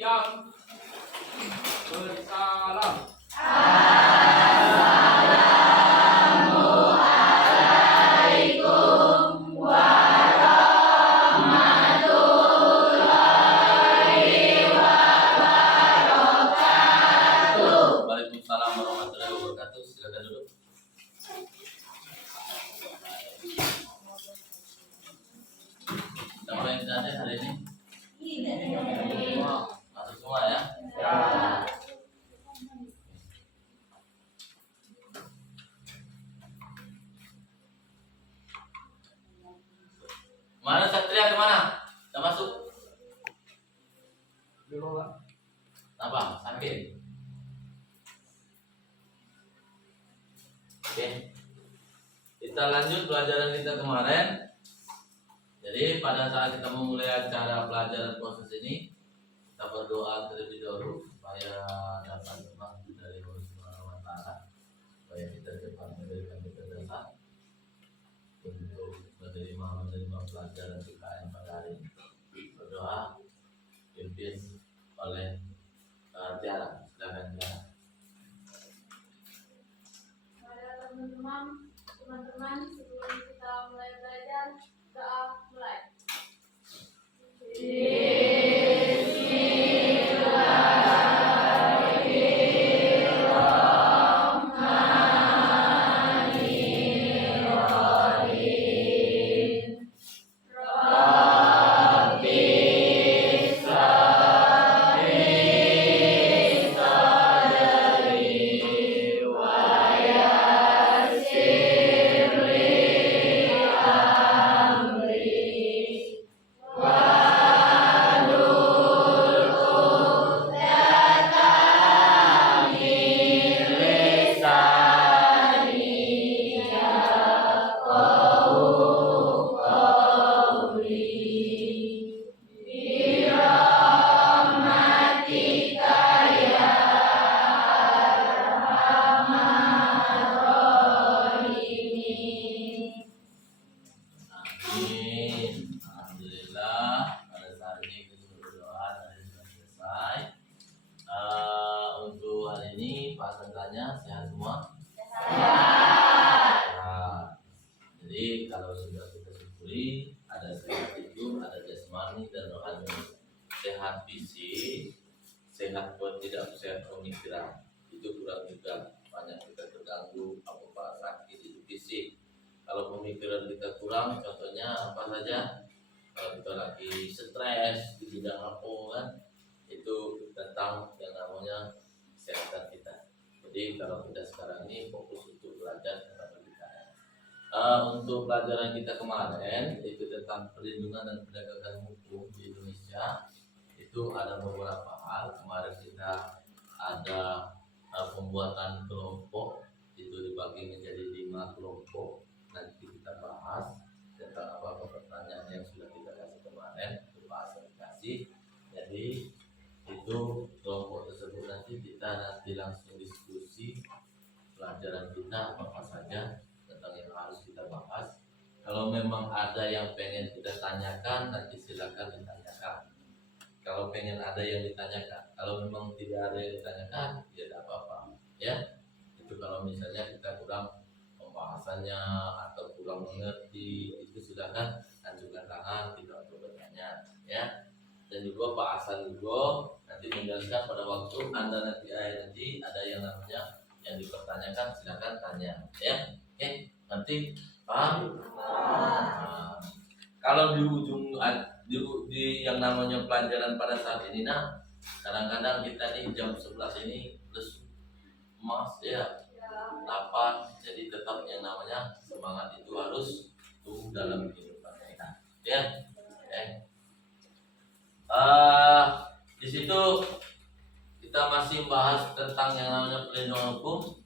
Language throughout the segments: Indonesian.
Siap. Bersalam. Waalaikumsalam warahmatullahi wabarakatuh. Silakan duduk. Siapa yang hadir hari ini? Masuk semua ya? Mana Satria kemana? Udah masuk? Apa? Sakit? Oke. Kita lanjut pelajaran kita kemarin. Jadi pada saat kita memulai acara pelajaran proses ini, kita berdoa terlebih dahulu supaya dapat membantu dari Allah Subhanahu wa taala, supaya kita dapat memberikan kecerdasan untuk menerima pelajaran PKN pada hari ini. Berdoa dipimpin oleh Tiara. Silakan Tiara. Teman-teman, sebelum kita mulai belajar, doa mulai. Alhamdulillah pada saat ini kita berdoa dan sudah selesai. Untuk hari ini Pak tanya sehat semua? Sehat. Jadi kalau sudah kita syukuri, ada sehat itu ada jasmani dan rohani. Sehat fisik, sehat buat tidak sehat pemikiran. Itu kurang juga, banyak kita terganggu apa sakit itu fisik. Kalau pemikiran kita kurang, contohnya apa saja? Kalau kita lagi stres di bidang apa kan, itu tentang yang namanya kesehatan kita. Jadi kalau kita sekarang ini fokus untuk belajar tentang pendidikan. Untuk pelajaran kita kemarin itu tentang perlindungan dan penegakan hukum di Indonesia, itu ada beberapa hal. Kemarin kita ada pembuatan kelompok, itu dibagi menjadi 5 kelompok. Nanti kita bahas tentang apa pertanyaan yang sudah kita kasih kemarin, itu bahas aplikasi. Jadi itu kelompok tersebut nanti langsung diskusi pelajaran kita apa saja tentang yang harus kita bahas. Kalau memang ada yang pengen kita tanyakan, nanti silakan ditanyakan. Kalau pengen ada yang ditanyakan, kalau memang tidak ada yang ditanyakan, ya tidak apa-apa. Ya, itu kalau misalnya kita kurang pembahasannya atau kurang mengerti, itu silakan ajukan tangan tidak untuk bertanya. Ya, dan juga Pak Hasan juga nanti menjelaskan pada waktu Anda nanti ada yang namanya yang dipertanyakan, silakan tanya. Ya, oke, nanti paham? Nah, kalau di ujung di yang namanya pelajaran pada saat ini, nah kadang-kadang kita nih jam 11 ini plus emas ya 8, jadi tetap yang namanya semangat itu harus tumbuh dalam kehidupan kita. Ya, di situ kita masih bahas tentang yang namanya perlindungan hukum.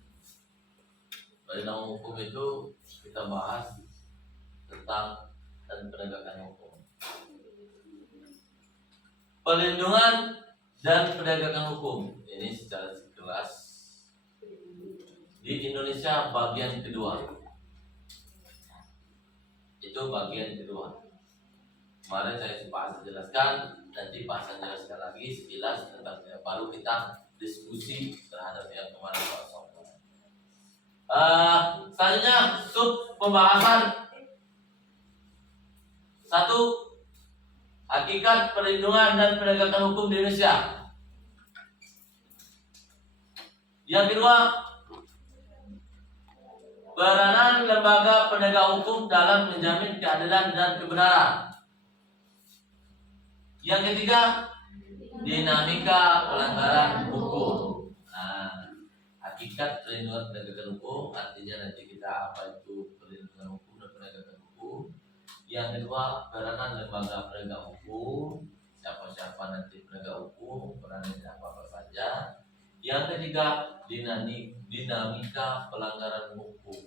Perlindungan hukum itu kita bahas tentang dan penegakan hukum. Perlindungan dan penegakan hukum ini secara sekilas di Indonesia bagian kedua. Itu bagian kedua. Kemarin saya sempat jelaskan, nanti Pak Hasan jelaskan lagi sekilas tentang baru kita diskusi terhadap yang kemarin Pak Sofwan. Selanjutnya sub pembahasan 1. Hakikat perlindungan dan penegakan hukum di Indonesia. Yang kedua, peranan lembaga penegak hukum dalam menjamin keadilan dan kebenaran. Yang ketiga, dinamika pelanggaran hukum. Hakikat perlindungan penegakan hukum artinya nanti kita apa itu perlindungan hukum dan penegakan hukum. Yang kedua, peranan lembaga penegak hukum, siapa-siapa nanti penegak hukum, peranannya apa saja. Yang ketiga, dinamika pelanggaran hukum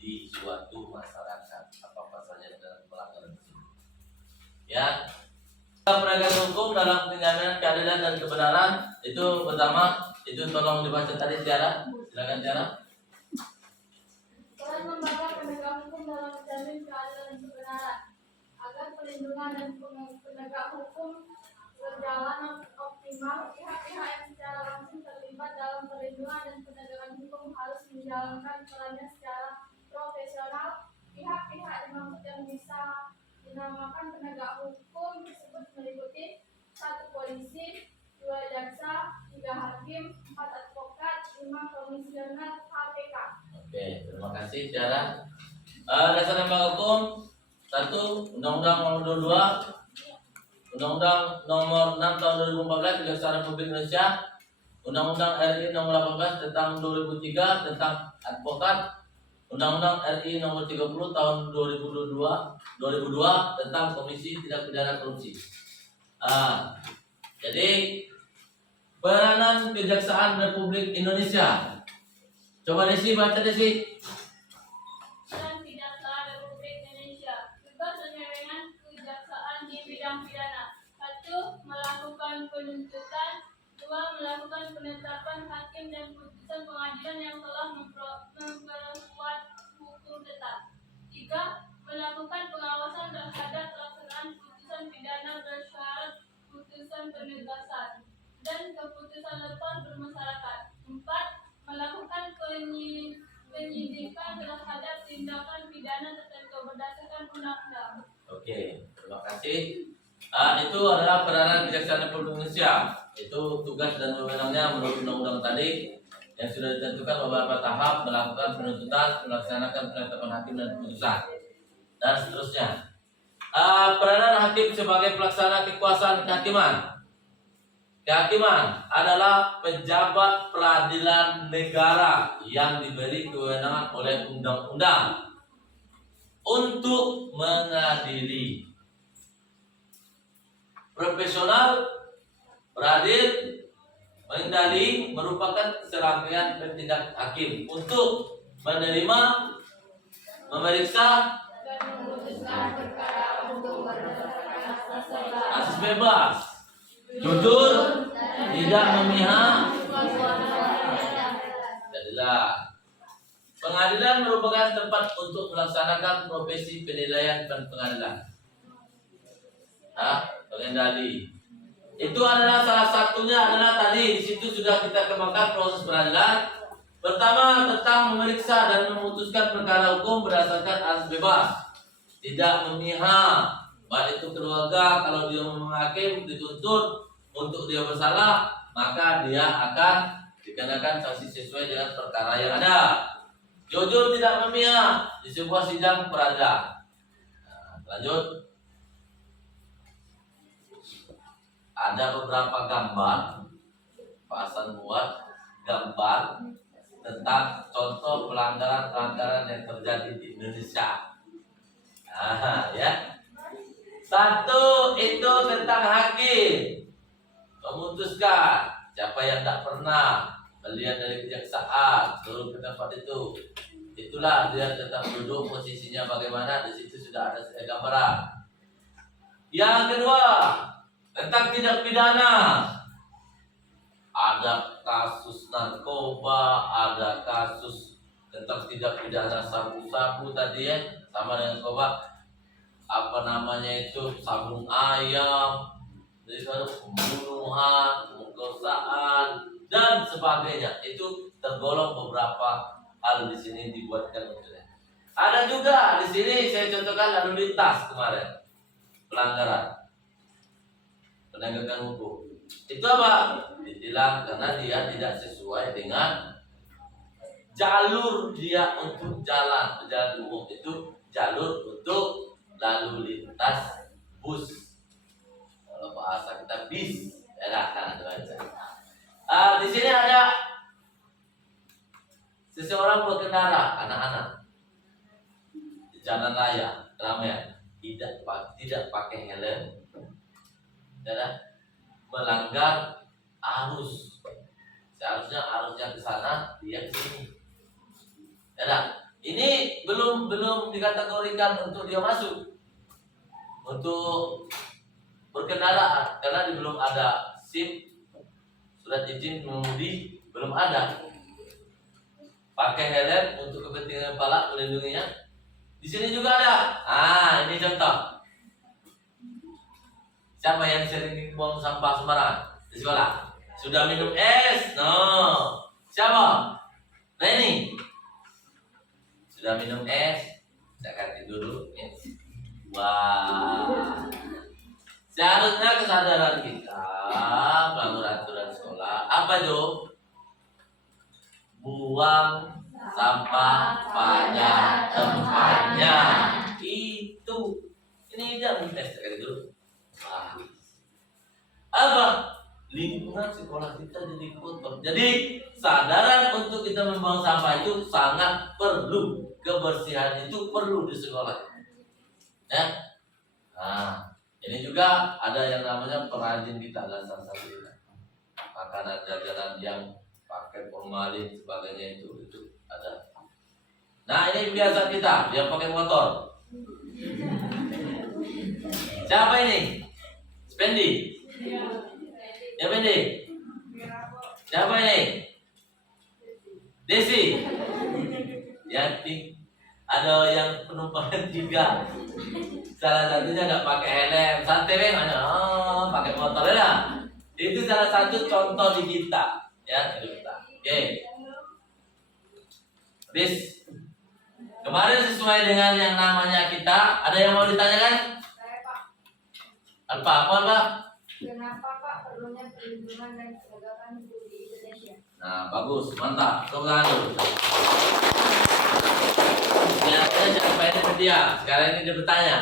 di suatu masyarakat, apa saja dalam pelanggaran tersebut. Ya, penegakan hukum dalam penjaminan keadilan dan kebenaran itu pertama itu tolong dibaca tadi Tiara, silakan Tiara. Peran lembaga penegak hukum dalam menjamin keadilan dan kebenaran agar perlindungan dan penegak hukum berjalan optimal. Pihak-pihak yang secara langsung terlibat dalam perlindungan dan penegakan hukum harus menjalankan perannya secara profesional. Pihak-pihak dimaksud yang bisa dinamakan penegak hukum tersebut meliputi 1. Polisi, 2. Jaksa, 3. Hakim, 4. Advokat, 5. Komisioner KPK. Oke, terima kasih Tiara. Dasar lembaga hukum 1. Undang-Undang Nomor 22, Undang-Undang Nomor 6 Tahun 2014 Kejaksaan Republik Indonesia, Undang-Undang RI Nomor 18 tentang 2003 tentang advokat, Undang-Undang RI Nomor 30 Tahun 2002 tentang Komisi Tindak Pidana Korupsi. Jadi peranan Kejaksaan Republik Indonesia. Coba Desi baca Desi. Dan Kejaksaan Republik Indonesia. Tugas dan wewenang kejaksaan di bidang pidana. 1. Melakukan penuntutan. 2. Melakukan penetapan hakim dan putusan pengadilan yang telah memperkuat hukum tetap. 3. Melakukan pengawasan terhadap pelaksanaan putusan pidana bersyarat putusan penugasan dan keputusan lepas bermasyarakat. 4. Melakukan penyidikan terhadap tindakan pidana tertentu berdasarkan undang-undang. Oke, terima kasih. Itu adalah peranan Kejaksaan Republik Indonesia. Itu tugas dan wewenangnya menurut undang-undang tadi yang sudah ditentukan beberapa tahap melakukan penuntutan, melaksanakan penetapan hakim dan putusan dan seterusnya. Peranan hakim sebagai pelaksana kekuasaan kehakiman. Kehakiman adalah pejabat peradilan negara yang diberi kewenangan oleh undang-undang untuk mengadili. Profesional beradil mengendali merupakan serangkaian bertindak hakim untuk menerima, memeriksa, Dan memutuskan perkara hukum berdasarkan asas bebas, jujur, tidak memihak. Jadilah pengadilan merupakan tempat untuk melaksanakan profesi penilaian dan pengadilan. Pengendali. Itu adalah salah satunya adalah tadi di situ sudah kita kembangkan proses peradilan. Pertama tentang memeriksa dan memutuskan perkara hukum berdasarkan asas bebas, tidak memihak. Baik itu keluarga kalau dia menghakim dituntut untuk dia bersalah maka dia akan dikenakan sanksi sesuai dengan perkara yang ada. Jujur tidak memihak di sebuah sidang peradilan. Lanjut. Ada beberapa gambar, Pak Hasan buat gambar tentang contoh pelanggaran-pelanggaran yang terjadi di Indonesia. Ya. 1 itu tentang hakim memutuskan. Siapa yang tak pernah melihat dari kejaksaan turun ke tempat itu, itulah dia tetap duduk posisinya bagaimana. Di situ sudah ada gambaran. Yang kedua tentang tindak pidana. Ada kasus narkoba, ada kasus tentang tindak pidana sabu-sabu tadi ya, sama dengan narkoba. apa namanya itu sabung ayam, jadi suatu pembunuhan, pemerkosaan dan sebagainya. Itu tergolong beberapa hal di sini dibuatkan untuknya. Ada juga di sini saya contohkan lalu lintas kemarin pelanggaran penegakan hukum. Itu apa? Ditilang karena dia tidak sesuai dengan jalur dia untuk jalan umum, itu jalur untuk lalu lintas bus. Kalau bahasa kita bis, ya kan baca. Di sini ada seseorang berkendara anak-anak di jalan raya ramai tidak pakai helm, dan melanggar arus. Seharusnya arusnya ke sana, dia ke sini. Ya, ini belum dikategorikan untuk dia masuk untuk berkendaraan karena belum ada SIM, surat izin mengemudi belum ada. Pakai helm untuk kepentingan kepala melindunginya. Di sini juga ada. Ini contoh. Siapa yang sering buang sampah sembarangan di sekolah? Sudah minum es? No. Siapa? Reni. Sudah minum es? Saya kasih dulu. Wah. Seharusnya kesadaran kita melanggar aturan sekolah apa itu? Buang sampah pada tempatnya. Itu. Ini jangan tes sekali dulu. Apa? Lingkungan sekolah kita jadi kotor. Jadi sadaran untuk kita membuang sampah itu sangat perlu. Kebersihan itu perlu di sekolah. Ya. Ini juga ada yang namanya perajin kita dan salah satu kita. Makanan jajanan yang pakai formalin sebagainya itu ada. Nah, ini biasa kita yang pakai motor. Siapa ini? Spendi. Ya Spendi. Siapa ini? Desi. Ya, ada yang penumpang juga. Salah satunya nggak pakai helm, santai mana? Pakai motor ya. Itu salah satu contoh di kita, ya di kita. Oke. Bis. Kemarin sesuai dengan yang namanya kita, ada yang mau ditanyakan? Saya Pak. Apa? Kenapa Pak perlunya perlindungan dan penegakan hukum di Indonesia? Nah, bagus, mantap. Tepuk tangan dulu. Lihatnya jangan main dia. Sekarang ini dia bertanya.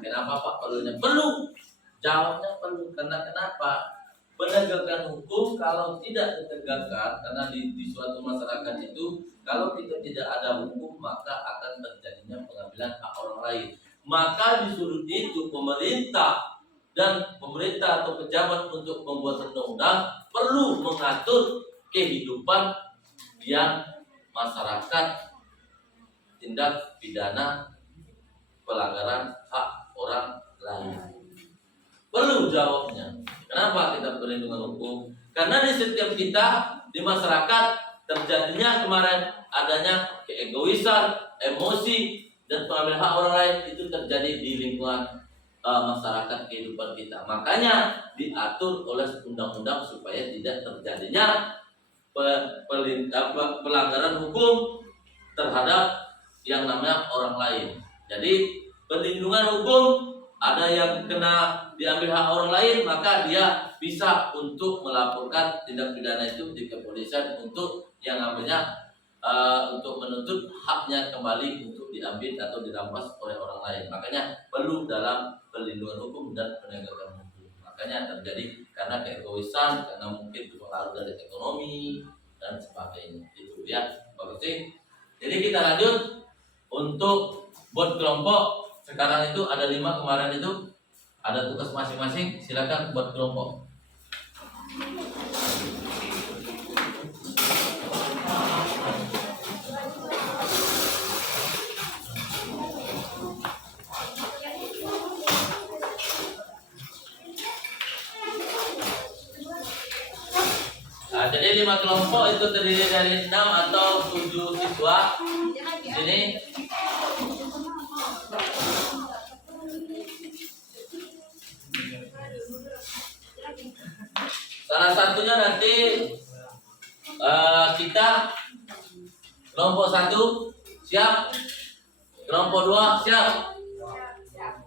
Kenapa Pak perlunya? Perlu. Jawabnya perlu. Karena kenapa? Penegakan hukum kalau tidak ditegakkan, karena di suatu masyarakat itu kalau kita tidak ada hukum maka akan terjadinya pengambilan hak orang lain. Maka disuruh itu pemerintah atau pejabat untuk membuat undang-undang perlu mengatur kehidupan yang masyarakat tindak pidana pelanggaran hak orang lain. Perlu jawabnya. Kenapa kita perlindungan hukum? Karena di setiap kita, di masyarakat terjadinya kemarin adanya keegoisan, emosi, dan pengambilan hak orang lain itu terjadi di lingkungan masyarakat kehidupan kita. Makanya diatur oleh undang-undang supaya tidak terjadinya pelanggaran hukum terhadap yang namanya orang lain. Jadi perlindungan hukum, ada yang kena diambil hak orang lain, maka dia bisa untuk melaporkan tindak pidana itu di kepolisian untuk yang namanya untuk menuntut haknya kembali untuk diambil atau dirampas oleh orang lain. Makanya perlu dalam perlindungan hukum dan penegakan hukum. Makanya terjadi karena keegoisan, karena mungkin pengaruh dari ekonomi dan sebagainya. Itu ya, bagus sih. Jadi kita lanjut untuk buat kelompok. Sekarang itu ada 5, kemarin itu ada tugas masing-masing. Silakan buat kelompok. Jadi 5 kelompok itu terdiri dari 6 atau 7 siswa. Sini. salah satunya nanti kita kelompok 1 siap, kelompok 2 siap,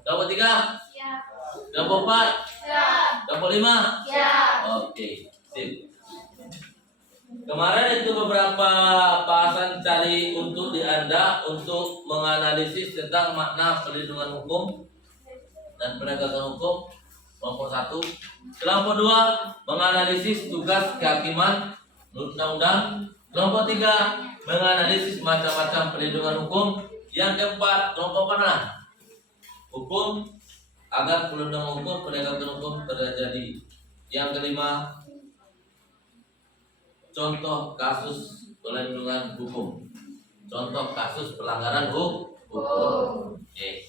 kelompok 3, Siap. kelompok 4, Siap. kelompok 5. Siap. Oke, sip. Kemarin itu beberapa bahasan cari untuk di Anda untuk menganalisis tentang makna perlindungan hukum dan penegakan hukum. Kelompok 1. Kelompok 2 menganalisis tugas kehakiman menurut undang-undang. Kelompok 3 menganalisis macam-macam perlindungan hukum. Yang keempat, kelompok mana? Hukum agar perlindungan hukum, penegakan hukum terjadi. Yang kelima, contoh kasus perlindungan hukum. Contoh kasus pelanggaran hukum. Oke.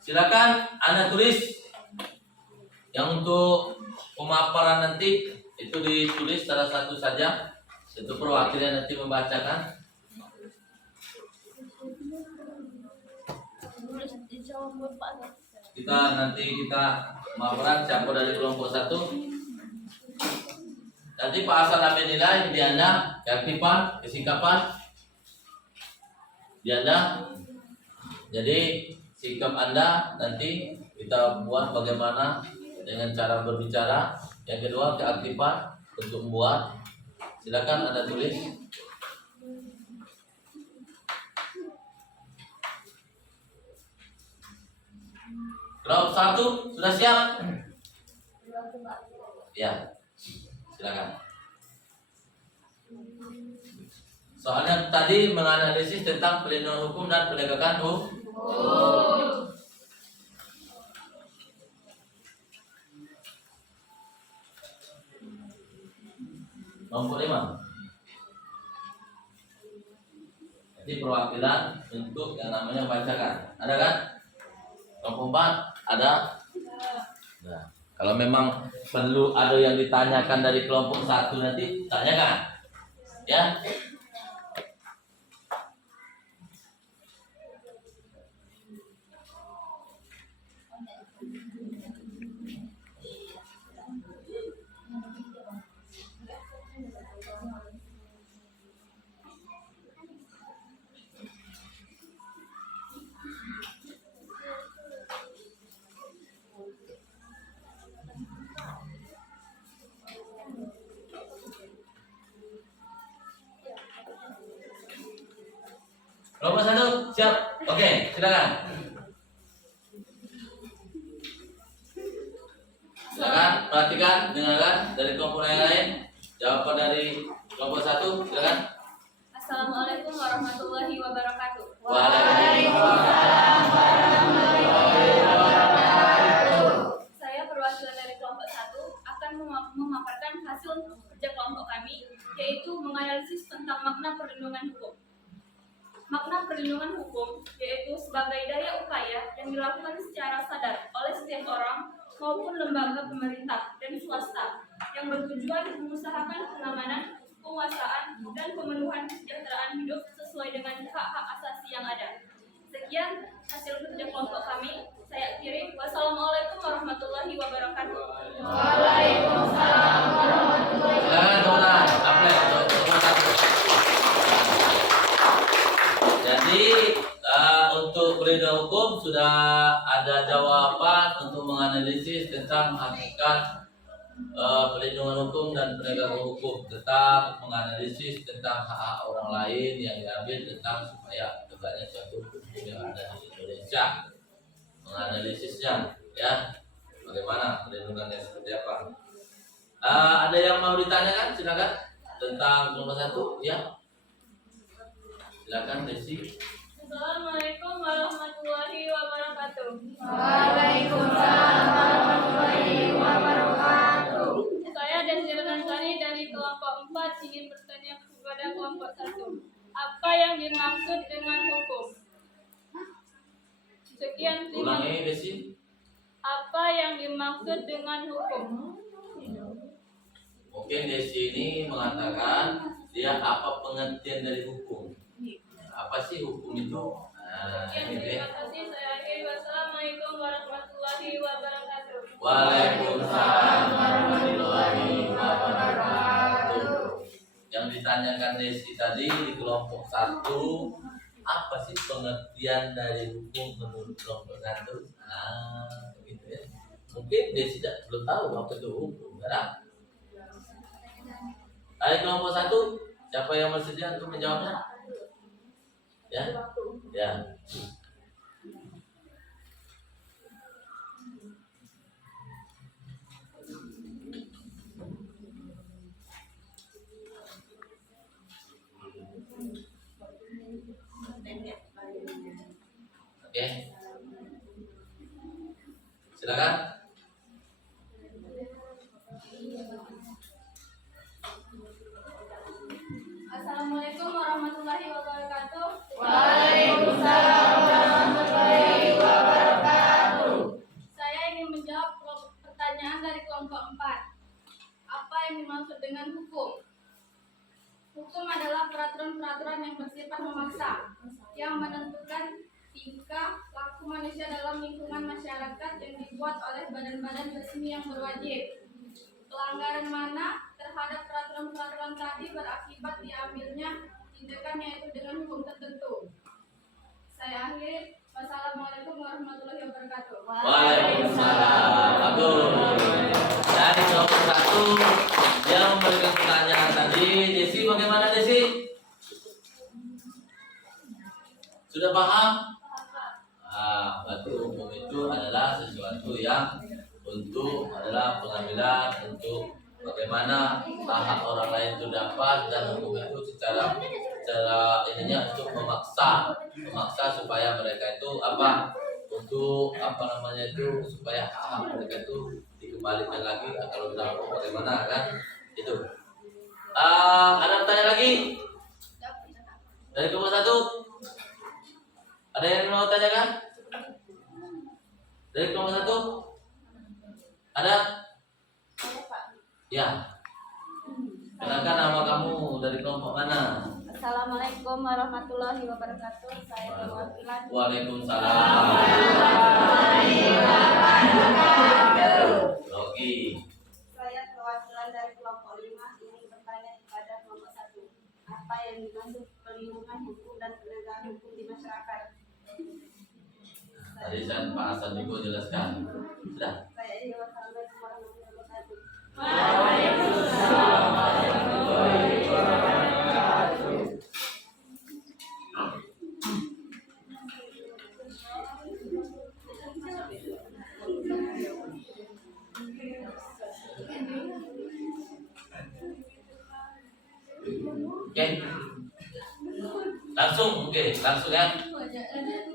Silakan Anda tulis. Yang untuk pemaparan nanti itu ditulis salah satu saja. Itu perwakilan nanti membacakan. Kita pemaparan siapa dari kelompok 1. Nanti Pak Hasan ambil nilai di Anda, keaktifan, kesikapan di Anda. Jadi sikap Anda nanti kita buat bagaimana dengan cara berbicara. Yang kedua, keaktifan untuk membuat. Silakan Anda tulis. Kelompok 1 sudah siap? Ya, silakan. Soalnya tadi menganalisis tentang perlindungan hukum dan penegakan hukum. Kelompok 5. Jadi perwakilan untuk yang namanya bacakan. Ada kan? Kelompok 4 ada? Nah, kalau memang perlu ada yang ditanyakan dari kelompok 1 nanti tanyakan. Ya. Kelompok 1 siap? Oke, silakan. Silakan perhatikan, dengarkan dari kelompok yang lain. Jawaban dari kelompok 1, silakan. Assalamualaikum warahmatullahi wabarakatuh. Waalaikumsalam warahmatullahi wabarakatuh. Saya perwakilan dari kelompok 1 akan memaparkan hasil kerja kelompok kami, yaitu menganalisis tentang makna perlindungan hukum. Makna perlindungan hukum yaitu sebagai daya upaya yang dilakukan secara sadar oleh setiap orang maupun lembaga pemerintah dan swasta yang bertujuan mengusahakan pengamanan, penguasaan, dan pemenuhan kesejahteraan hidup sesuai dengan hak-hak asasi yang ada. Sekian hasil kerja kelompok kami. Saya akhiri. Wassalamualaikum warahmatullahi wabarakatuh. Waalaikumsalam warahmatullahi wabarakatuh. Jadi untuk perlindungan hukum sudah ada jawaban untuk menganalisis tentang hakikat perlindungan hukum dan penegakan hukum, tetap menganalisis tentang hak orang lain yang diambil tentang supaya tegaknya suatu hukum yang ada di Indonesia. Menganalisisnya, ya, bagaimana perlindungannya seperti apa. Ada yang mau ditanyakan? Silakan tentang nomor 1, ya. Silakan Desi. Assalamualaikum warahmatullahi wabarakatuh. Waalaikumsalam warahmatullahi wabarakatuh. Saya Desi Renansari dari kelompok 4 ingin bertanya kepada kelompok 1. Apa yang dimaksud dengan hukum? Sekian, terima kasih. Ulangi Desi. Apa yang dimaksud dengan hukum? Mungkin Desi ini mengatakan dia apa pengertian dari hukum. Apa sih hukum itu? Sekian, Ini deh. terima kasih. Saya akhiri. Wassalamualaikum warahmatullahi wabarakatuh. Waalaikumsalam warahmatullahi menanyakan Desi tadi di kelompok 1, apa sih pengertian dari hukum menurut kelompok 1? Begitu ya. Mungkin Desi belum tahu apa itu hukum, kan? Ayo kelompok 1, siapa yang bersedia untuk menjawabnya? Ya, ya. Oke, silakan. Assalamualaikum warahmatullahi wabarakatuh. Waalaikumsalam warahmatullahi wabarakatuh. Saya ingin menjawab pertanyaan dari kelompok 4. Apa yang dimaksud dengan hukum? Hukum adalah peraturan-peraturan yang bersifat memaksa, yang menentukan tingkah laku manusia dalam lingkungan masyarakat yang dibuat oleh badan-badan resmi yang berwajib. Pelanggaran mana terhadap peraturan-peraturan tadi berakibat diambilnya tindakan yaitu dengan hukum tertentu. Saya akhiri. Wassalamualaikum warahmatullahi wabarakatuh. Waalaikumsalam. Bagus. Dari kelompok 1 yang memberikan pertanyaan tadi, Desi bagaimana Desi? Sudah paham? Berarti hukum itu adalah sesuatu yang adalah pengambilan untuk bagaimana hak orang lain itu dapat, dan hukum itu secara ininya untuk memaksa supaya mereka itu supaya hak mereka itu dikembalikan lagi. Kalau tidak bagaimana kan itu. Ada tanya lagi dari kelompok 1? Ada yang mau tanyakan dari kelompok 1? Ada? Ya. Silakan, nama kamu dari kelompok mana? Assalamualaikum warahmatullahi wabarakatuh. Saya perwakilan. Waalaikumsalam. Rogi. Saya perwakilan dari kelompok 5 ingin bertanya kepada kelompok 1. Apa yang dimaksud perlindungan hukum dan penegakan hukum di masyarakat? Tadi Pak Hasan Miko jelaskan. Sudah. Saya ingin wassalamualaikum warahmatullahi wabarakatuh. Waalaikumsalam warahmatullahi wabarakatuh. Oke. Langsung ya.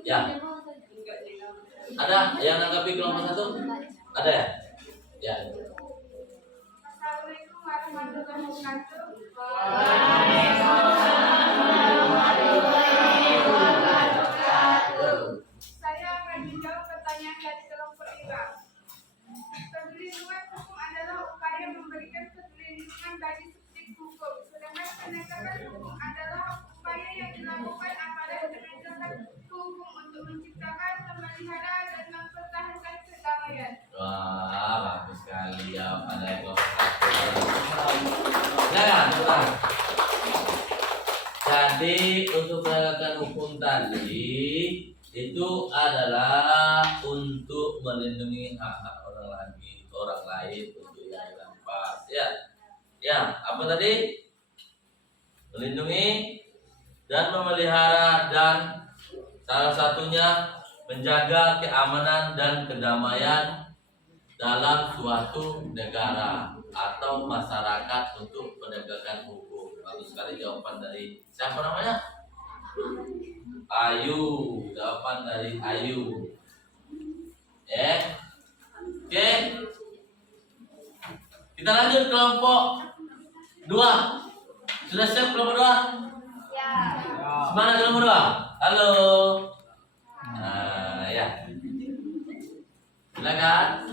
Ya. Ada yang nanggapi kelompok 1? Ada ya? Ya. Assalamualaikum warahmatullahi wabarakatuh. Saya akan menjawab pertanyaan dari kelompok 5. Perlindungan hukum adalah upaya memberikan perlindungan bagi subjek hukum, sedangkan penegakan hukum adalah upaya yang dilakukan aparat penegakan hukum untuk menciptakan, memelihara, dan mempertahankan kedamaian. Wah, bagus sekali jawaban dari kelompok 1. Jangan. Jadi untuk penegakan hukum tadi itu adalah untuk melindungi hak-hak orang lain untuk yang dirampas. Ya, apa tadi? Melindungi dan memelihara, dan salah satunya menjaga keamanan dan kedamaian dalam suatu negara atau masyarakat untuk penegakan hukum. Bagus sekali jawaban dari siapa namanya? Ayu. Jawaban dari Ayu. Oke. Kita lanjut kelompok 2. Sudah siap kelompok 2? Ya. Semangat kelompok 2. Halo. Ya. Silakan.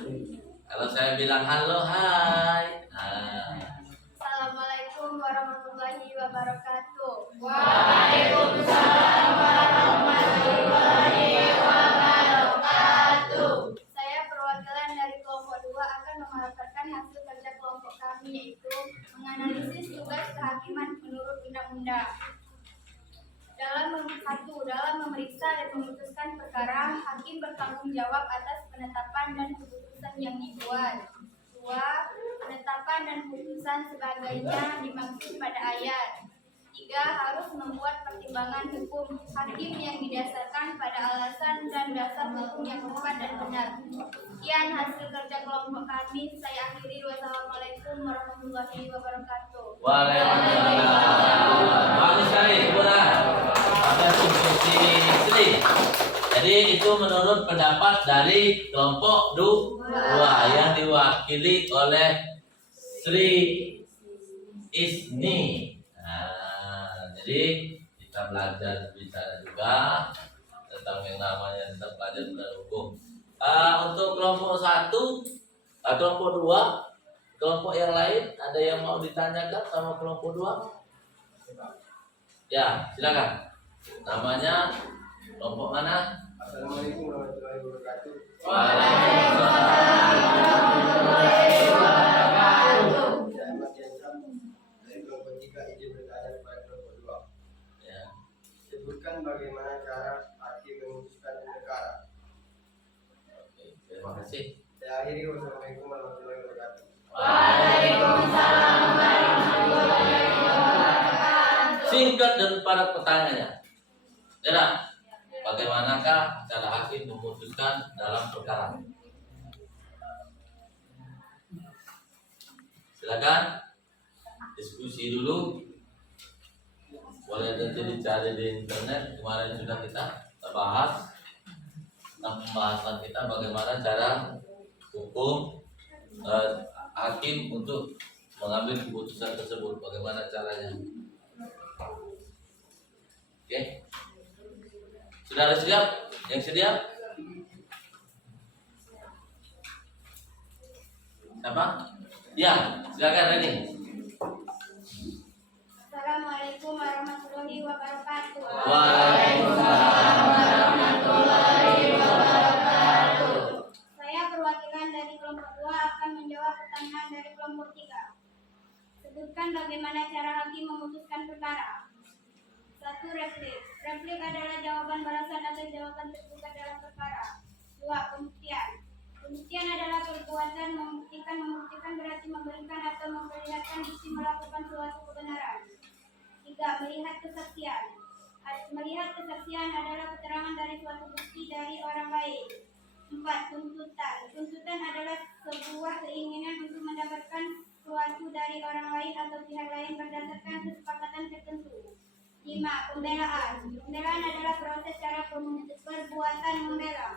Kalau saya bilang halo, hai. Assalamualaikum warahmatullahi wabarakatuh. Waalaikumsalam warahmatullahi wabarakatuh. Saya perwakilan dari kelompok 2 akan memaparkan hasil kerja kelompok kami, yaitu menganalisis tugas kehakiman menurut benda. Dalam memeriksa dan memutuskan perkara, hakim bertanggung jawab atas penetapan dan keputusan yang dibuat. 2. Penetapan dan putusan sebagainya dimaksud pada ayat. 3. Harus membuat pertimbangan hukum hakim yang didasarkan pada alasan dan dasar hukum yang tepat dan benar. Sekian hasil kerja kelompok kami. Saya akhiri. Wassalamualaikum warahmatullahi wabarakatuh. Waalaikumsalam. Bagus sekali, Bunda. Ada diskusi Sri. Jadi itu menurut pendapat dari kelompok 2 yang diwakili oleh Sri Isni. Jadi kita belajar bicara juga tentang yang namanya tentang pelajaran dan hukum. Untuk kelompok 1, kelompok 2, kelompok yang lain ada yang mau ditanyakan sama kelompok 2? Ya, silakan. Namanya kelompok mana? Assalamualaikum warahmatullahi wabarakatuh. Waalaikumsalam warahmatullahi wabarakatuh. Saya Ahmad Yansam dari kelompok 3 izin bertanya kepada kelompok 2. Ya. Sebutkan bagaimana cara hakim memutuskan perkara. Oke, terima kasih. Saya akhiri. Wassalamualaikum warahmatullahi wabarakatuh. Waalaikumsalam warahmatullahi wabarakatuh. Singkat dan padat pertanyaannya. Ya, bagaimanakah cara hakim memutuskan dalam perkara? Silakan diskusi dulu. Boleh nanti dicari di internet. Kemarin sudah kita bahas tentang pembahasan kita bagaimana cara hukum hakim untuk mengambil keputusan tersebut. Bagaimana caranya? Oke. Sudah ada siap? Yang sedia? Siapa? Ya, silakan ready. Assalamualaikum warahmatullahi wabarakatuh. Waalaikumsalam warahmatullahi wabarakatuh. Saya perwakilan dari kelompok 2 akan menjawab pertanyaan dari kelompok 3. Sebutkan bagaimana cara hakim memutuskan perkara. 1. Replik. Replik adalah jawaban balasan atau jawaban terbuka dalam perkara. 2. Pembuktian. Pembuktian adalah perbuatan membuktikan. Membuktikan berarti memberikan atau memperlihatkan bukti melakukan suatu kebenaran. 3. Melihat kesaksian. Melihat kesaksian adalah keterangan dari suatu bukti dari orang lain. 4. Tuntutan. Tuntutan adalah sebuah keinginan untuk mendapatkan sesuatu dari orang lain atau pihak lain berdasarkan kesepakatan tertentu. 5. Pembelaan. Pembelaan adalah proses cara perbuatan membela.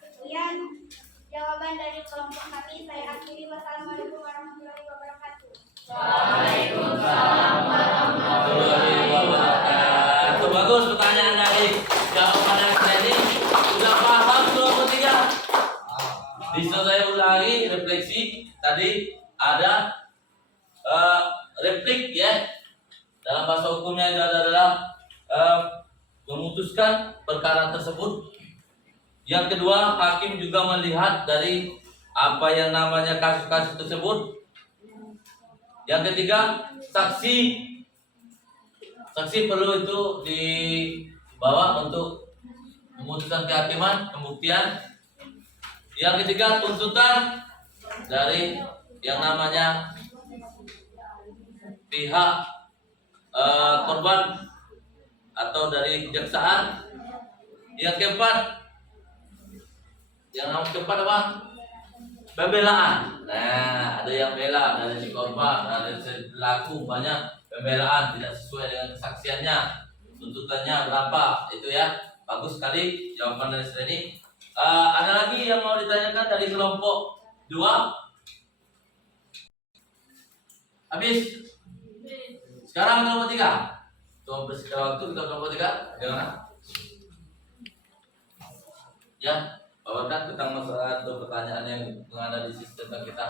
Sekian jawaban dari kelompok kami. Saya akhiri. Wassalamualaikum warahmatullahi wabarakatuh. Waalaikumsalam Warahmatullahi wabarakatuh. Bagus pertanyaan dari jawaban yang tadi. Sudah paham kelompok 3? Bisa saya ulangi refleksi tadi ada replik ya. Dalam bahasa hukumnya itu adalah memutuskan perkara tersebut. Yang kedua, hakim juga melihat dari apa yang namanya kasus-kasus tersebut. Yang ketiga, saksi. Saksi perlu itu dibawa untuk memutuskan kehakiman, pembuktian. Yang ketiga, tuntutan dari yang namanya pihak korban atau dari kejaksaan. Yang keempat, yang nomor keempat apa? Pembelaan. Nah, ada yang bela dari si korban, ada si pelaku, banyak pembelaan tidak sesuai dengan kesaksiannya, tuntutannya berapa, itu ya. Bagus sekali jawaban dari ini. Ada lagi yang mau ditanyakan dari kelompok 2? Habis. Sekarang kelompok 3. Coba bersedia waktu kita kelompok 3. Gimana? Ya, bawakan tentang masalah atau pertanyaan yang ada di sistem tentang kita.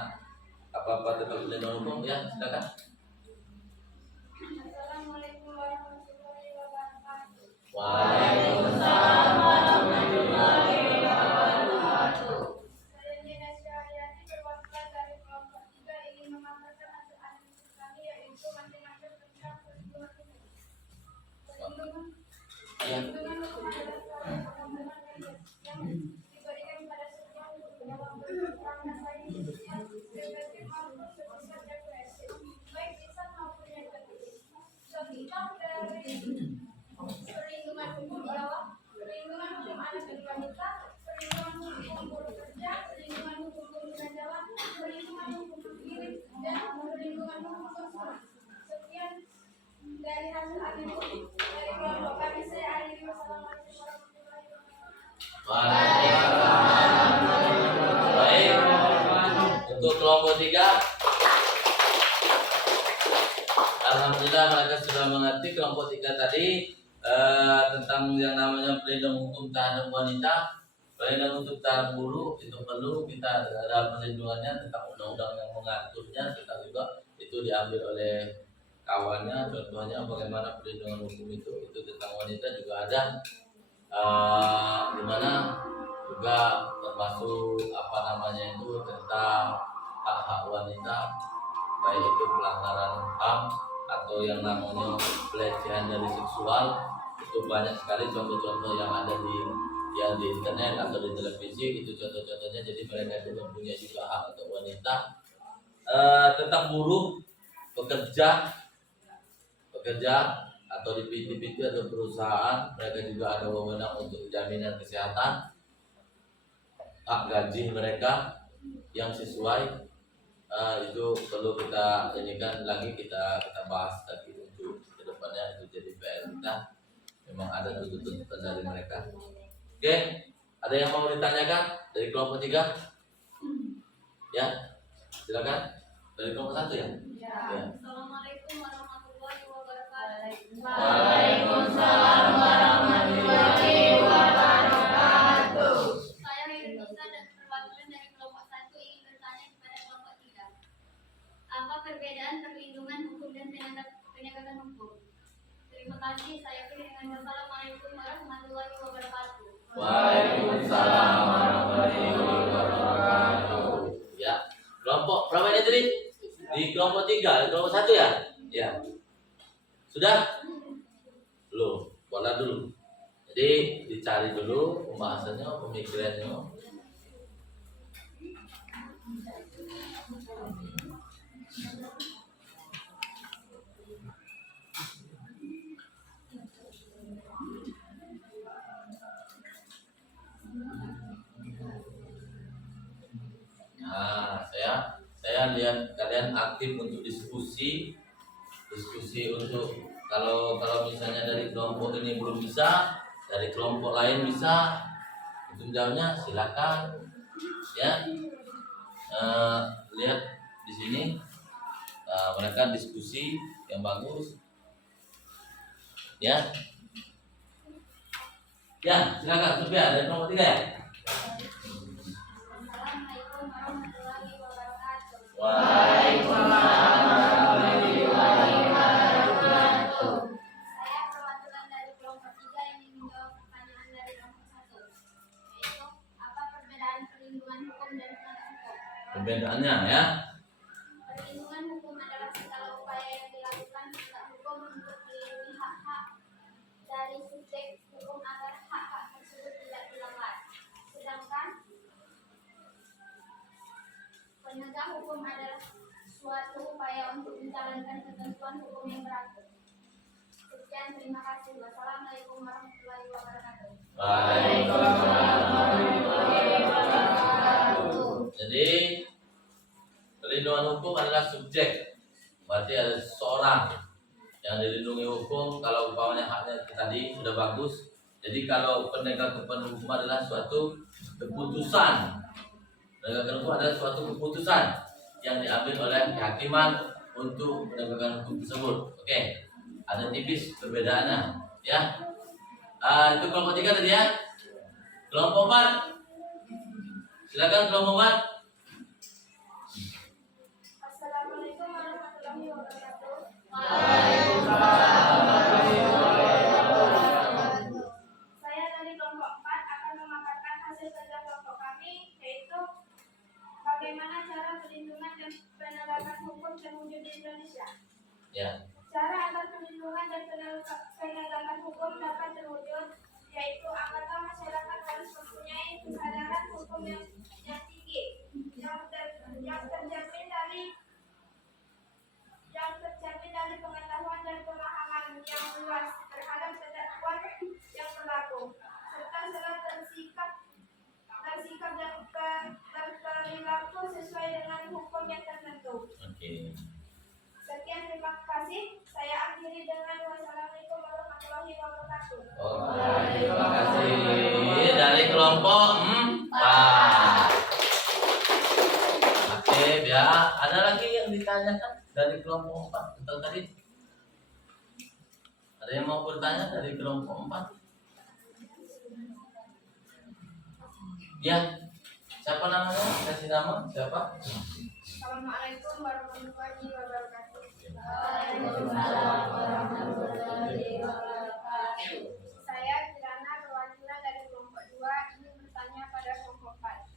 Apa-apa tentang pelindungan hukum ya, silakan. Assalamualaikum warahmatullahi wabarakatuh. Waalaikumsalam warahmatullahi wabarakatuh. Saya Nina Syariati perwakilan dari kelompok 3 ingin memaparkan hasil analisis kami, yaitu masing-masing tentang kelompok 3. Alhamdulillah mereka sudah mengerti kelompok 3 tadi tentang yang namanya pelindung hukum terhadap wanita, pelindung untuk terhadap buruh itu perlu kita ada perlindungannya tentang undang-undang yang mengaturnya, tentang juga itu diambil oleh kawannya. Contohnya bagaimana perlindungan hukum itu tentang wanita juga ada, di mana juga termasuk apa namanya itu tentang hak-hak wanita, baik itu pelanggaran HAM atau yang namanya pelecehan dari seksual. Itu banyak sekali contoh-contoh yang ada di internet atau di televisi, itu contoh-contohnya. Jadi mereka itu mempunyai juga hak untuk wanita. Tentang buruh, pekerja atau di PT atau perusahaan, mereka juga ada wewenang untuk jaminan kesehatan, hak gaji mereka yang sesuai. Itu perlu kita inikan lagi, kita bahas lagi untuk kedepannya, itu jadi PR kita. Memang ada tuntutan dari mereka. Oke, ada yang mau ditanyakan dari kelompok 3? Ya, silakan. Dari kelompok 1 ya? Ya. Assalamualaikum warahmatullahi wabarakatuh. Waalaikumsalam warahmatullahi wabarakatuh. Saya Rinisa dan perwakilan dari kelompok 1 ingin bertanya kepada kelompok 3. Apa perbedaan perlindungan hukum dan penegakan hukum? Terima kasih. Saya pilih dengan Wassalamualaikum warahmatullahi wabarakatuh. Waalaikumsalam warahmatullahi wabarakatuh. Ya, kelompok berapa ini tadi? Di kelompok 3, di kelompok 1 ya? Ya. Sudah? Belum, boleh dulu. Jadi dicari dulu pembahasannya, pemikirannya. Nah, saya lihat kalian aktif untuk diskusi untuk kalau misalnya dari kelompok ini belum bisa, dari kelompok lain bisa, untuk jawabnya silakan ya. Lihat di sini mereka diskusi yang bagus ya. Ya, silakan Sofia dari kelompok 3 ya. Assalamualaikum warahmatullahi wabarakatuh. Waalaikumsalam warahmatullahi wabarakatuh. Saya perwakilan dari kelompok 3 yang ingin menjawab pertanyaan dari kelompok 1, yaitu apa perbedaan perlindungan hukum dan penegakan hukum? Perbedaannya ya. Perlindungan hukum adalah segala upaya yang dilakukan penegak hukum untuk melindungi hak-hak dari subjek hukum agar hak-hak tersebut tidak dilanggar. Sedangkan penegak hukum adalah suatu upaya untuk menjalankan ketentuan hukum yang berlaku. Sekian, terima kasih. Wassalamualaikum warahmatullahi wabarakatuh. Waalaikumsalam warahmatullahi wabarakatuh. Jadi perlindungan hukum adalah subjek, berarti ada seseorang yang dilindungi hukum. Kalau umpamanya haknya tadi sudah bagus. Jadi kalau penegakan hukum adalah suatu keputusan. Penegakan hukum adalah suatu keputusan yang diambil oleh kehakiman untuk penegakan hukum tersebut. Oke, ada tipis perbedaannya ya. Itu kelompok 3 tadi ya. Kelompok 4, silakan kelompok 4. Assalamualaikum warahmatullahi wabarakatuh. Saya dari kelompok 4 akan memaparkan hasil kerja kelompok kami, yaitu bagaimana cara perlindungan dan penegakan hukum terwujud di Indonesia. Ya. Cara agar perlindungan dan penegakan hukum dapat terwujud, yaitu anggota masyarakat harus mempunyai kesadaran hukum yang tinggi, yang terjamin dari pengetahuan dan pemahaman yang luas terhadap ketentuan yang berlaku, serta selalu bersikap dan berperilaku sesuai dengan hukum yang tertentu. Oke. Sekian, terima kasih. Saya akhiri dengan wassalamualaikum warahmatullahi wabarakatuh. Terima kasih dari kelompok 4. Aktif ya. kelompok 4 tentang tadi? Ada yang mau bertanya dari kelompok 4? Ya, siapa namanya? Kasih nama, siapa? Assalamualaikum warahmatullahi wabarakatuh. Waalaikumsalam warahmatullahi wabarakatuh. Saya Kirana, perwakilan dari kelompok 2, ingin bertanya pada kelompok 4.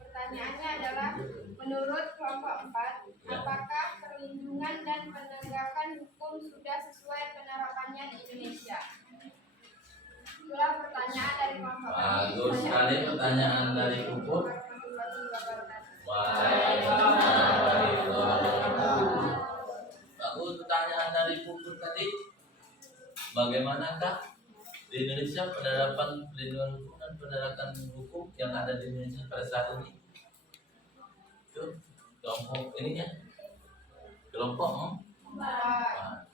Pertanyaannya adalah, menurut kelompok 4, apakah perlindungan dan penegakan hukum sudah sesuai penerapannya di Indonesia? Itulah pertanyaan dari kelompok 4. Bagus sekali pertanyaan dari Puput. Warahmatullahi wabarakatuh. Waalaikumsalam warahmatullahi wabarakatuh. Bagus pertanyaan dari Puput tadi. Bagaimanakah di Indonesia penerapan perlindungan hukum dan penegakan hukum yang ada di Indonesia pada saat ini? Itu kelompok ininya, kelompok 4.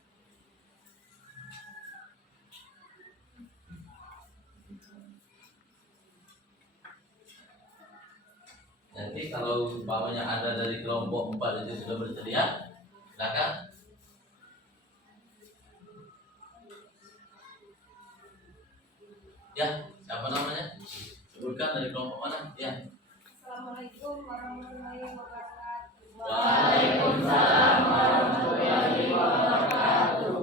Nanti kalau umpamanya ada dari kelompok 4 itu sudah bersedia, silakan. Ya, siapa namanya? Sebutkan dari kelompok mana? Ya. Assalamualaikum warahmatullahi wabarakatuh. Waalaikumsalam warahmatullahi wabarakatuh.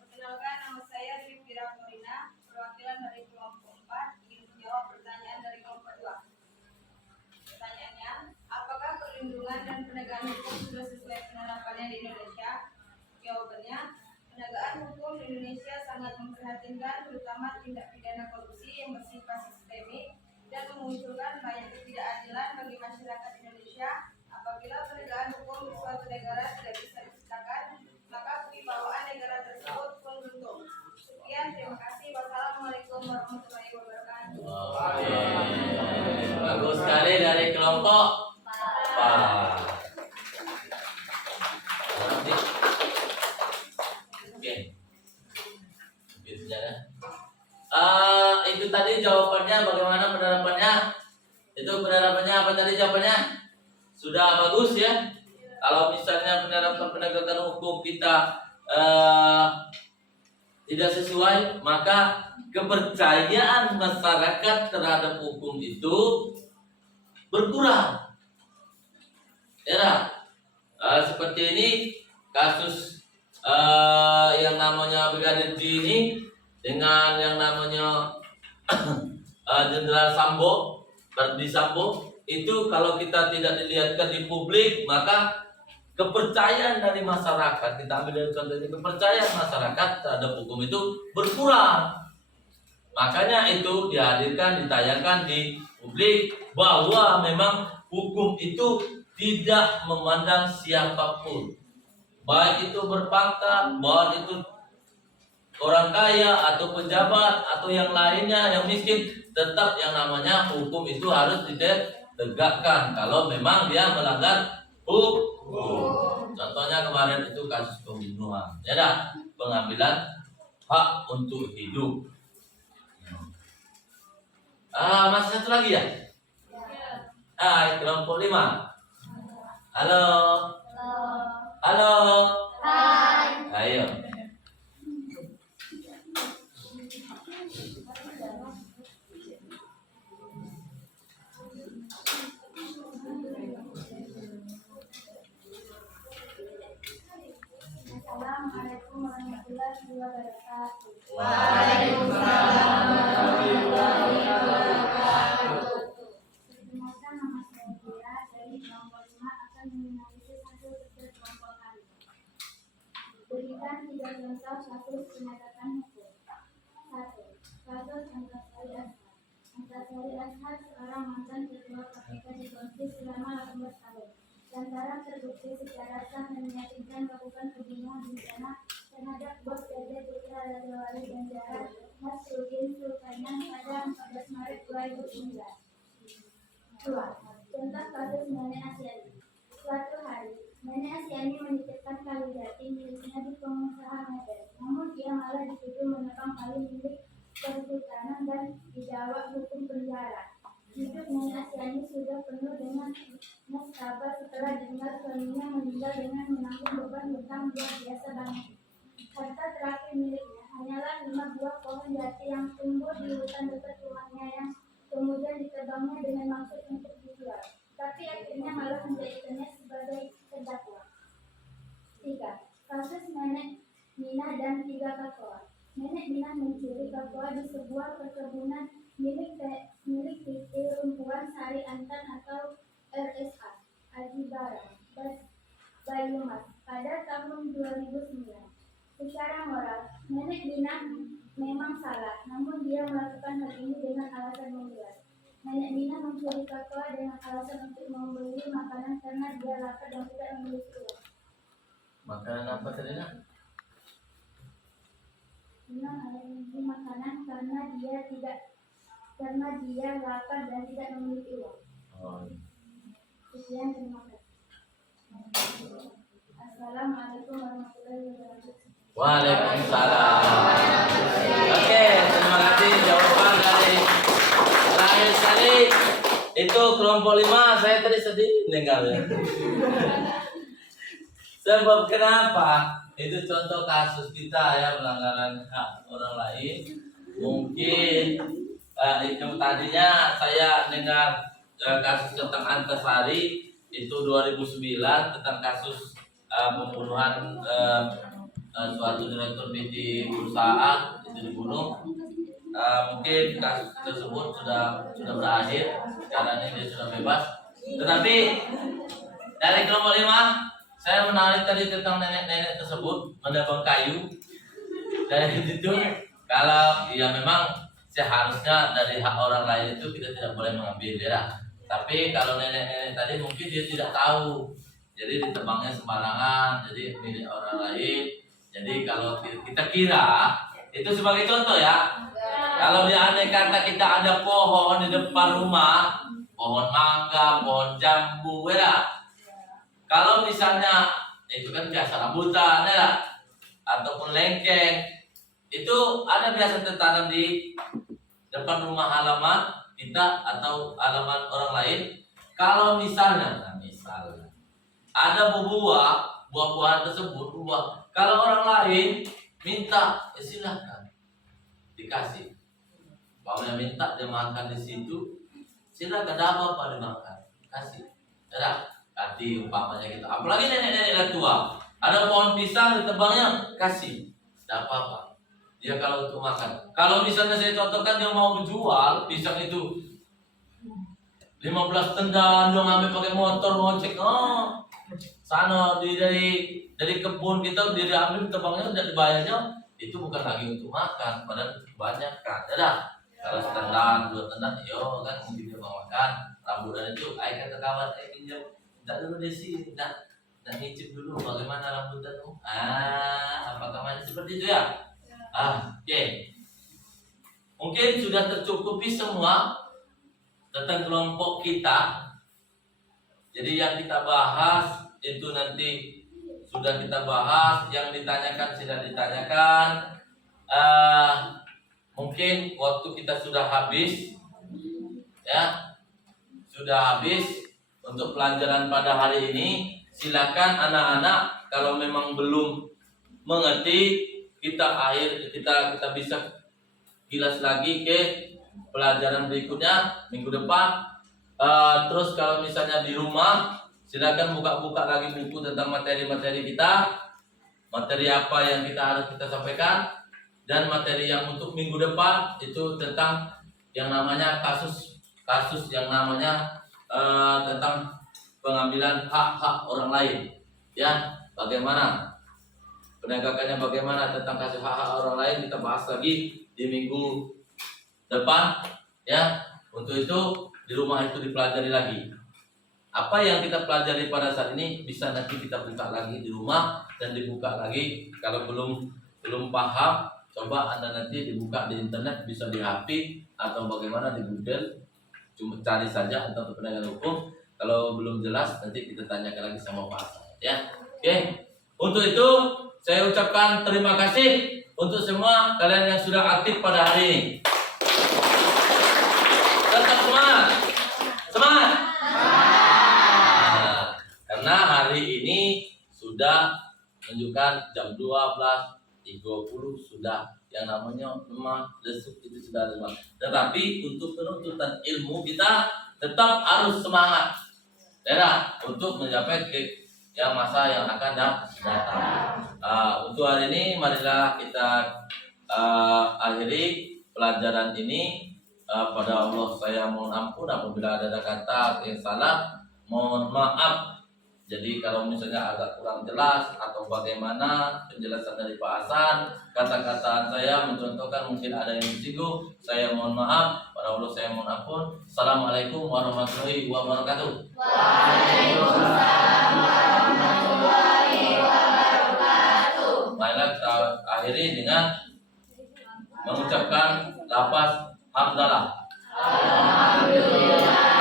Perkenalkan, nama saya Rifira Corina, perwakilan dari kelompok 4, ingin menjawab pertanyaan dari kelompok 2. Pertanyaannya, apakah perlindungan dan penegakan hukum sudah sesuai penerapannya di Indonesia? Jawabannya, penegakan hukum di Indonesia sangat memprihatinkan, terutama tindak pidana korupsi yang bersifat sistemik dan memunculkan banyak ketidakadilan bagi masyarakat Indonesia. Apabila penegakan hukum di suatu negara tidak bisa diciptakan, maka kewibawaan negara tersebut pun runtuh. Sekian, terima kasih. Wassalamualaikum warahmatullahi wabarakatuh. Oke. Bagus sekali dari kelompok 4. Oke. Gitu ya. Itu tadi jawabannya, bagaimana penerapannya? Itu penerapannya apa tadi jawabannya? Sudah bagus ya. Kalau misalnya penerapan penegakan hukum kita tidak sesuai, maka kepercayaan masyarakat terhadap hukum itu berkurang. Ya, seperti ini kasus yang namanya Brigadir J ini dengan yang namanya Jenderal Sambo, Verdi Sambo, itu kalau kita tidak dilihatkan di publik, maka kepercayaan dari masyarakat, kita ambil dari contoh ini, kepercayaan masyarakat terhadap hukum itu berkurang. Makanya itu dihadirkan, ditayangkan di publik bahwa memang hukum itu tidak memandang siapapun, baik itu berpangkat, baik itu orang kaya atau pejabat atau yang lainnya, yang miskin, tetap yang namanya hukum itu harus ditegakkan kalau memang dia melanggar hukum. Contohnya kemarin itu kasus pembunuhan, ya dah, pengambilan hak untuk hidup. Masih satu lagi ya? Kelompok 5. Halo. Halo. Hai. Ayo. Assalamualaikum warahmatullahi wabarakatuh. Waalaikumsalam warahmatullahi wabarakatuh. Perkenalkan, nama saya Dira dari kelompok 5 akan menganalisis hasil kerja kelompok kami. Berikan 3 contoh kasus penegakan hukum. 1. Kasus Antasari Ashar. Antasari Ashar seorang mantan ketua KPK difonis selama 18 tahun. Lantaran terbukti secara sah dan meyakinkan melakukan pembunuhan berencana terhadap bos PT Putra Raja Wali Banjaran Mas Sudin Sulkainan pada 14 Maret 2009. 2. Contoh kasus Nenek Asyani. Suatu hari, Nenek Asyani menitipkan kali jati miliknya di pengusaha Medan. Namun ia malah dituduh menebang kali milik Kesultanan dan didakwa hukum penjara. Hidup Nenek Asyani sudah penuh dengan nestapa setelah dengar suaminya meninggal dengan menanggung beban hutang luar biasa banyak. Harta terakhir miliknya hanyalah 5 buah pohon jati yang tumbuh di hutan dekat rumahnya yang kemudian ditebangnya dengan maksud untuk dijual. Tapi akhirnya malah menjadikannya sebagai terdakwa. 3. Kasus nenek Mina dan 3 kakak. Nenek Mina mencuri kakak di sebuah perkebunan milik PT Rumpuan Sari Antan atau RSA Aji Barang Bayumas pada tahun 2009. Secara moral, nenek Mina memang salah, namun dia melakukan hal ini dengan alasan membelas. Nenek Mina mencuri kakak dengan alasan untuk membeli makanan karena dia lapar dan tidak memiliki uang. Makanan apa tadi nak? Mina membeli makanan karena dia lapar dan tidak memiliki uang. Oh. Sekian, terima kasih. Assalamualaikum warahmatullahi wabarakatuh. Waalaikumsalam. Oke, terima kasih jawaban dari terakhir tadi. Itu kelompok 5, saya tadi sedih mendengarnya. Sebab kenapa? Itu contoh kasus kita ya, pelanggaran hak orang lain. Mungkin itu tadinya saya dengar kasus tentang Antasari itu 2009 tentang kasus pembunuhan suatu direktur PT perusahaan itu dibunuh. Mungkin kasus tersebut sudah berakhir, sekarang ini dia sudah bebas. Tetapi dari kelompok 5 saya menarik tadi tentang nenek-nenek tersebut menebang kayu. Dari itu kalau ya memang seharusnya dari hak orang lain itu kita tidak boleh mengambil ya. Tapi kalau nenek-nenek tadi mungkin dia tidak tahu, jadi ditebangnya sembarangan, jadi milik orang lain. Jadi kalau kita kira itu sebagai contoh ya, kalau di andai kata kita ada pohon di depan rumah, pohon mangga, pohon jambu, ya. Kalau misalnya itu kan biasa rambutan, ya, ataupun lengkeng, itu ada biasa tertanam di depan rumah halaman kita atau halaman orang lain. Kalau misalnya ada buah-buahan tersebut, kalau orang lain minta, ya silahkan dikasih. Kalau yang minta dia makan di situ, silahkan, ada apa-apa dimakan, kasih. Ada, nanti umpamanya gitu. Apalagi nenek-nenek tua, ada pohon pisang ditebangnya, kasih, tidak apa-apa. Dia kalau untuk makan. Kalau misalnya saya contohkan dia mau menjual pisang itu 15 tendang, dia ngambil pakai motor, ngocek, sana dari kebun kita dia ambil tebangnya udah dibayarnya, itu bukan lagi untuk makan, padahal banyak kan, ada. Kalau setendang, 2 tendang, yo kan mungkin dia mau makan. Rambutan itu, kata kawan, pinjam, tidak dulu desi, tidak ngicip dulu bagaimana rambutanmu. Apakah masih seperti itu ya? Oke. Mungkin sudah tercukupi semua tentang kelompok kita. Jadi yang kita bahas itu nanti sudah kita bahas, yang ditanyakan sudah ditanyakan. Mungkin waktu kita sudah habis, ya, sudah habis untuk pelajaran pada hari ini. Silakan anak-anak kalau memang belum mengerti, kita bisa kilas lagi ke pelajaran berikutnya minggu depan. Terus kalau misalnya di rumah, silakan buka-buka lagi buku tentang materi-materi kita, materi apa yang harus kita sampaikan, dan materi yang untuk minggu depan itu tentang yang namanya kasus yang namanya tentang pengambilan hak-hak orang lain, ya, bagaimana penegakannya, bagaimana tentang kasus hak-hak orang lain, kita bahas lagi di minggu depan, ya. Untuk itu di rumah itu dipelajari lagi. Apa yang kita pelajari pada saat ini bisa nanti kita buka lagi di rumah dan dibuka lagi. Kalau belum paham, coba Anda nanti dibuka di internet, bisa di HP atau bagaimana di Google, cuma cari saja tentang penegakan hukum. Kalau belum jelas nanti kita tanyakan lagi sama Pak Hasan, ya. Oke. Untuk itu saya ucapkan terima kasih untuk semua kalian yang sudah aktif pada hari ini. Tetap semangat. Semangat. Karena hari ini sudah sudah menunjukkan jam 12.30 sudah yang namanya lemah lesu itu sudah lemah. Tetapi untuk penuntutan ilmu kita tetap harus semangat, ya, untuk mencapai yang masa yang akan datang. Untuk hari ini marilah kita akhiri pelajaran ini. Pada Allah saya mohon ampun apabila ada kata yang salah, mohon maaf. Jadi kalau misalnya agak kurang jelas atau bagaimana penjelasan dari Pak Hasan, kata-kata saya mencontohkan mungkin ada yang disinggung, saya mohon maaf. Pada Allah saya mohon ampun. Assalamualaikum warahmatullahi wabarakatuh. Waalaikumsalam warahmatullahi wabarakatuh. Marilah kita akhiri dengan mengucapkan lafaz hamdalah. Alhamdulillah.